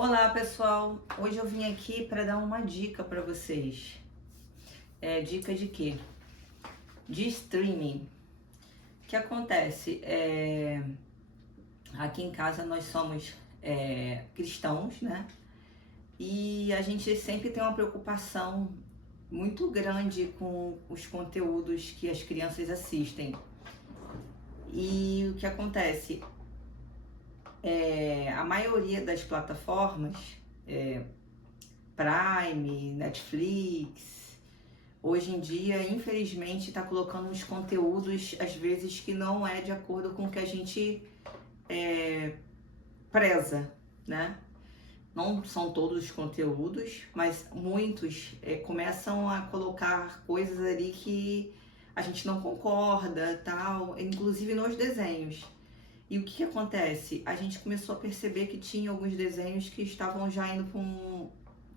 Olá pessoal, hoje eu vim aqui para dar uma dica para vocês. Dica de quê? De streaming. O que acontece? Aqui em casa nós somos cristãos, né? E a gente sempre tem uma preocupação muito grande com os conteúdos que as crianças assistem. E o que acontece? A maioria das plataformas, Prime, Netflix, hoje em dia, infelizmente, está colocando uns conteúdos, às vezes, que não é de acordo com o que a gente preza, né? Não são todos os conteúdos, mas muitos começam a colocar coisas ali que a gente não concorda, tal, inclusive nos desenhos. E o que acontece? A gente começou a perceber que tinha alguns desenhos que estavam já indo para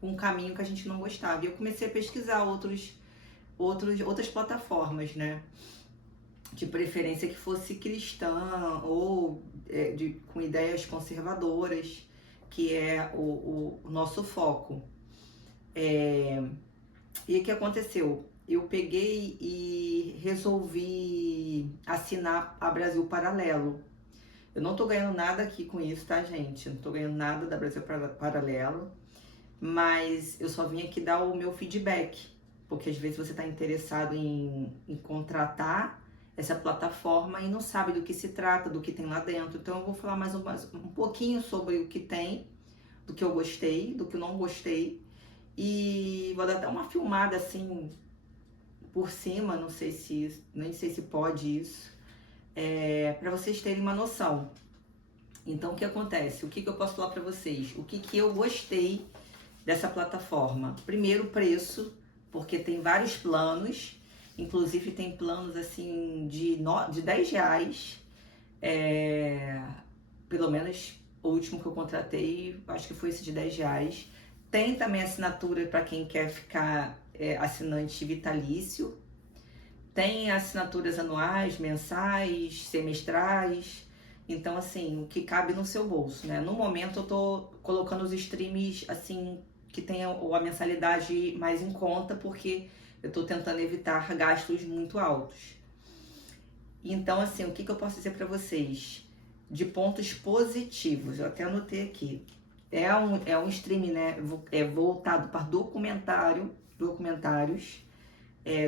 um caminho que a gente não gostava. E eu comecei a pesquisar outras plataformas, né? De preferência que fosse cristã ou com ideias conservadoras, que é o nosso foco. E o que aconteceu? Eu peguei e resolvi assinar a Brasil Paralelo. Eu não tô ganhando nada aqui com isso, tá, gente? Eu não tô ganhando nada da Brasil Paralelo, mas eu só vim aqui dar o meu feedback, porque às vezes você tá interessado em contratar essa plataforma e não sabe do que se trata, do que tem lá dentro. Então eu vou falar mais um pouquinho sobre o que tem, do que eu gostei, do que eu não gostei, e vou dar até uma filmada assim por cima, não sei se, nem sei se pode isso, para vocês terem uma noção. Então, o que acontece? O que eu posso falar para vocês? O que eu gostei dessa plataforma? Primeiro, o preço, porque tem vários planos, inclusive tem planos assim de 10 reais, pelo menos o último que eu contratei, acho que foi esse de 10 reais. Tem também assinatura para quem quer ficar assinante vitalício. Tem assinaturas anuais, mensais, semestrais. Então, assim, o que cabe no seu bolso, né? No momento eu tô colocando os streams, assim, que tem a mensalidade mais em conta, porque eu tô tentando evitar gastos muito altos. Então, assim, o que eu posso dizer para vocês? De pontos positivos, eu até anotei aqui. É um stream, né, voltado para documentários,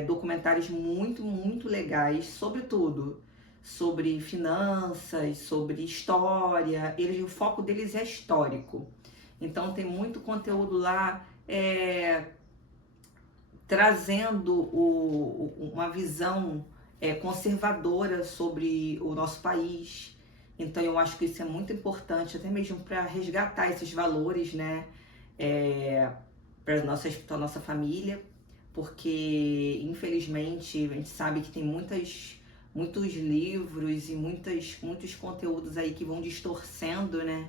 documentários muito, muito legais, sobretudo sobre finanças, sobre história. O foco deles é histórico. Então tem muito conteúdo lá trazendo uma visão conservadora sobre o nosso país. Então eu acho que isso é muito importante, até mesmo para resgatar esses valores, né? Para a nossa família, porque infelizmente a gente sabe que tem muitos livros e muitos conteúdos aí que vão distorcendo, né,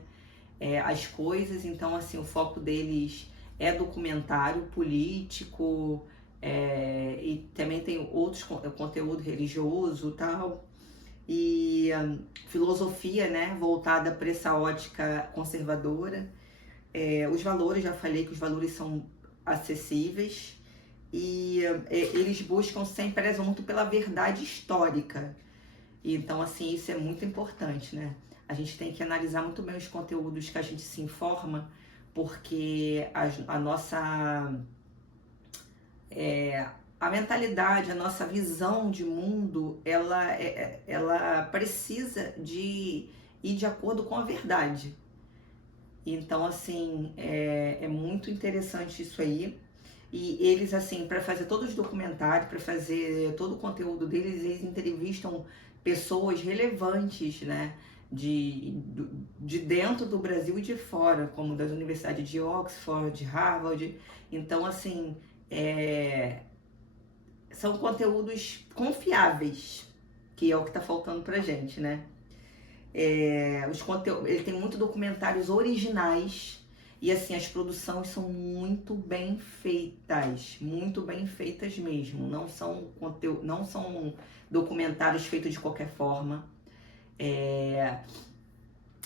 as coisas. Então, assim, o foco deles é documentário político, e também tem outros conteúdo religioso, tal, e filosofia, né, voltada para essa ótica conservadora. Os valores, já falei que os valores são acessíveis, e eles buscam sempre, prezam muito pela verdade histórica. Então, assim, isso é muito importante, né? A gente tem que analisar muito bem os conteúdos que a gente se informa, porque a nossa a mentalidade, a nossa visão de mundo, ela precisa de ir de acordo com a verdade. Então, assim, é muito interessante isso aí. E eles, assim, para fazer todos os documentários, para fazer todo o conteúdo deles, eles entrevistam pessoas relevantes, né? De dentro do Brasil e de fora, como das universidades de Oxford, de Harvard. Então, assim, são conteúdos confiáveis, que é o que está faltando pra gente, né? Ele tem muitos documentários originais e assim as produções são muito bem feitas mesmo. Não são documentários feitos de qualquer forma.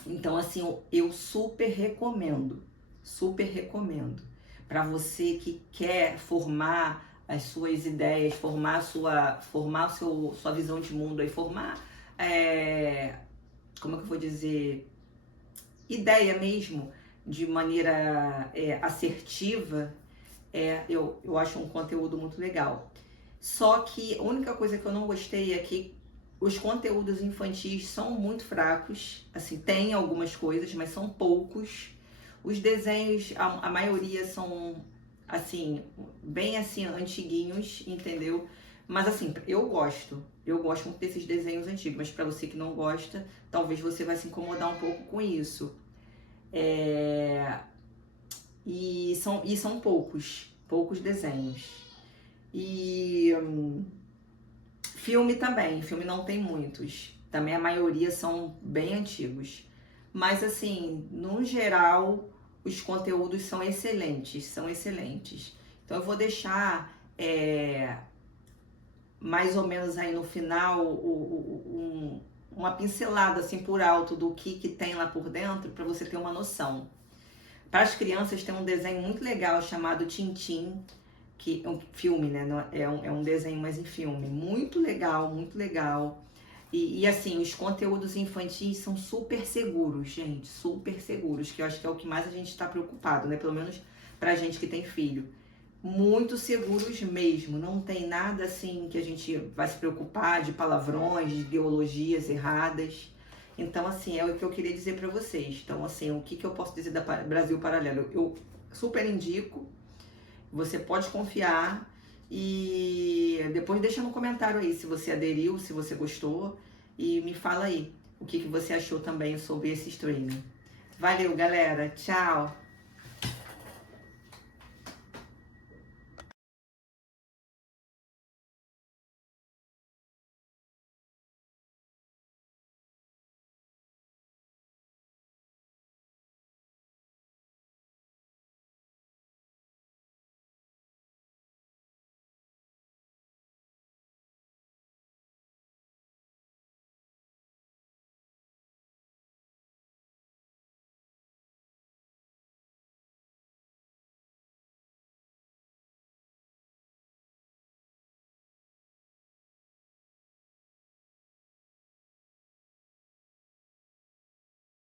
Então assim eu super recomendo. Super recomendo. Para você que quer formar as suas ideias, formar sua visão de mundo, aí formar, como é que eu vou dizer, ideia mesmo, de maneira assertiva, eu acho um conteúdo muito legal. Só que a única coisa que eu não gostei é que os conteúdos infantis são muito fracos, assim, tem algumas coisas, mas são poucos. Os desenhos, a maioria são, assim, bem assim, antiguinhos, entendeu? Mas assim, eu gosto muito desses desenhos antigos, mas para você que não gosta, talvez você vai se incomodar um pouco com isso. E são poucos desenhos. E filme também, filme não tem muitos. Também a maioria são bem antigos. Mas assim, no geral, os conteúdos são excelentes, são excelentes. Então eu vou deixar mais ou menos aí no final uma pincelada assim por alto do que tem lá por dentro para você ter uma noção. Para as crianças tem um desenho muito legal chamado Tintim, que é um filme, né? É um desenho, mas em filme. Muito legal, muito legal. E assim, os conteúdos infantis são super seguros, gente. Super seguros, que eu acho que é o que mais a gente está preocupado, né? Pelo menos pra gente que tem filho. Muito seguros mesmo. Não tem nada assim que a gente vai se preocupar de palavrões, de ideologias erradas. Então, assim, é o que eu queria dizer pra vocês. Então, assim, o que eu posso dizer da Brasil Paralelo? Eu super indico. Você pode confiar e depois deixa no comentário aí se você aderiu, se você gostou e me fala aí o que você achou também sobre esse streaming. Valeu, galera. Tchau!